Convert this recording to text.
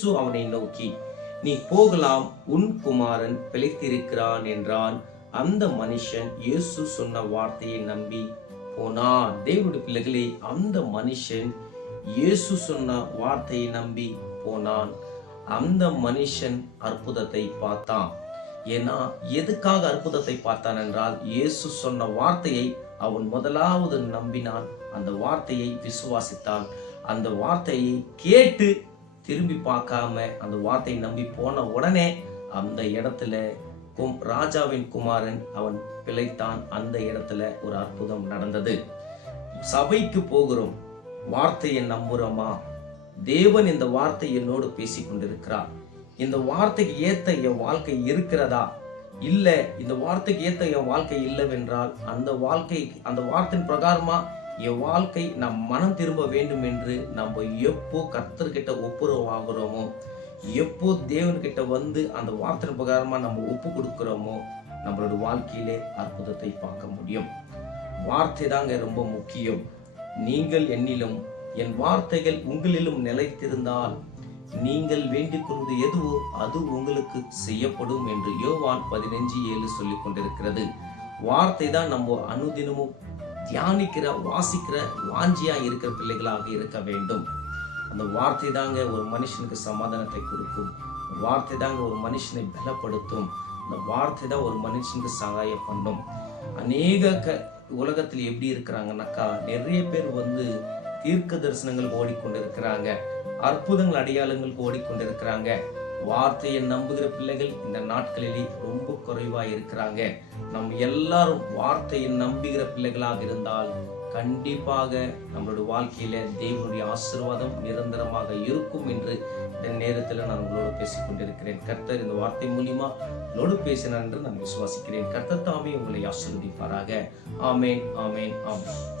இயேசு அவனை நோக்கி நீ போகலாம் உன் குமாரன் பிழைத்திருக்கிறான் என்றான். அந்த மனுஷன் இயேசு சொன்ன வார்த்தையை நம்பி போனான். தேவனுடைய பிள்ளைகளே அந்த மனுஷன் இயேசு சொன்ன வார்த்தையை நம்பி போனான். அந்த மனுஷன் அற்புதத்தை பார்த்தான். ஏன்னா எதுக்காக அற்புதத்தை பார்த்தான் என்றால் இயேசு சொன்ன வார்த்தையை அவன் முதலாவது நம்பினான். அந்த வார்த்தையை விசுவாசித்தான். அந்த வார்த்தையை கேட்டு திரும்பி பார்க்காம அந்த வார்த்தையை நம்பி போன உடனே அந்த இடத்துல கும் ராஜாவின் குமாரன் அவன் பிழைத்தான். அந்த இடத்துல ஒரு அற்புதம் நடந்தது. சபைக்கு போகிறோம். வார்த்தையை நம்புறோமா? தேவன் இந்த வார்த்தை என்னோடு பேசி கொண்டிருக்கிறார். இந்த வார்த்தைக்கு ஏத்த என் வாழ்க்கை இருக்கிறதா? இல்ல இந்த வார்த்தைக்கு ஏத்த என் வாழ்க்கை இல்லவென்றால் அந்த வாழ்க்கை அந்த வார்த்தையின் பிரகாரமா என் வாழ்க்கை நம் மனம் திரும்ப வேண்டும் என்று நம்ம எப்போ கர்த்தர்கிட்ட ஒப்புரவாகிறோமோ எப்போ தேவன்கிட்ட வந்து அந்த வார்த்தை பிரகாரமாக நம்ம ஒப்பு கொடுக்குறோமோ நம்மளோட வாழ்க்கையிலே அற்புதத்தை பார்க்க முடியும். வார்த்தை தாங்க ரொம்ப முக்கியம். நீங்கள் என்னிலும் என் வார்த்தைகள் உங்களிலும் நிலைத்திருந்தால் நீங்கள் வேண்டிக் கொள்வது எதுவோ அது உங்களுக்கு செய்யப்படும் என்று யோவான் பதினஞ்சு ஏழு சொல்லிக் கொண்டிருக்கிறது. வார்த்தை தான் நம்ம அனுதினமும் தியானிக்கிற வாசிக்கிற வாஞ்சியா இருக்கிற பிள்ளைகளாக இருக்க வேண்டும். அந்த வார்த்தை தாங்க ஒரு மனுஷனுக்கு சமாதானத்தை கொடுக்கும். வார்த்தை தாங்க ஒரு மனுஷனை பலப்படுத்தும். அந்த வார்த்தை தான் ஒரு மனுஷனுக்கு சகாயம் பண்ணும். அநேக க உலகத்தில் எப்படி இருக்கிறாங்கனாக்கா நிறைய பேர் வந்து தீர்க்க தரிசனங்கள் ஓடிக்கொண்டிருக்கிறாங்க. அற்புதங்கள் அடையாளங்கள் ஓடிக்கொண்டிருக்கிறாங்க. வார்த்தையை நம்புகிற பிள்ளைகள் இந்த நாட்களிலே ரொம்ப குறைவா இருக்கிறாங்க. நம்ம எல்லாரும் வார்த்தையை நம்புகிற பிள்ளைகளாக இருந்தால் கண்டிப்பாக நம்மளுடைய வாழ்க்கையில தேவனுடைய ஆசீர்வாதம் நிரந்தரமாக இருக்கும் என்று இந்த நேரத்தில் நான் உங்களோடு பேசிக் கொண்டிருக்கிறேன். கர்த்தர் இந்த வார்த்தை மூலியமா உங்களோடு பேசினார் என்று நான் விசுவாசிக்கிறேன். கர்த்தர் தாமே உங்களை ஆசீர்வதிப்பாராக. ஆமேன் ஆமேன் ஆமேன்.